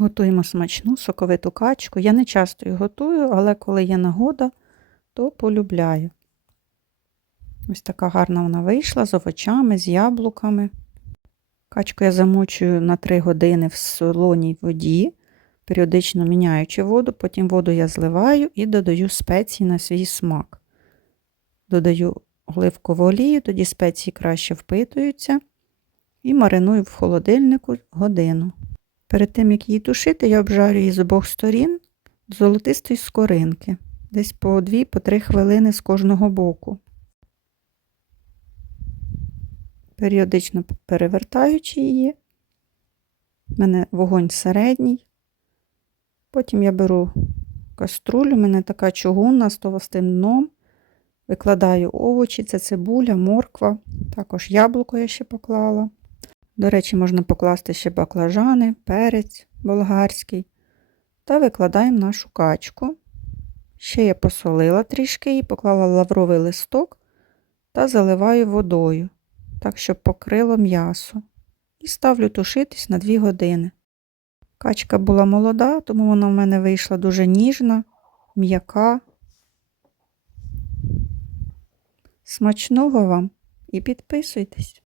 Готуємо смачну соковиту качку. Я не часто її готую, але коли є нагода, то полюбляю. Ось така гарна вона вийшла з овочами, з яблуками. Качку я замочую на 3 години в солоній воді, періодично міняючи воду, потім воду я зливаю і додаю спеції на свій смак. Додаю оливкову олію, тоді спеції краще впитуються і мариную в холодильнику годину. Перед тим, як її тушити, я обжарю її з обох сторін золотистої скоринки, десь по 2-3 хвилини з кожного боку. Періодично перевертаючи її. У мене вогонь середній. Потім я беру каструлю, у мене така чугунна з товстим дном. Викладаю овочі, це цибуля, морква, також яблуко я ще поклала. До речі, можна покласти ще баклажани, перець болгарський. Та викладаємо нашу качку. Ще я посолила трішки і поклала лавровий листок та заливаю водою, так, щоб покрило м'ясо. І ставлю тушитись на 2 години. Качка була молода, тому вона в мене вийшла дуже ніжна, м'яка. Смачного вам і підписуйтесь.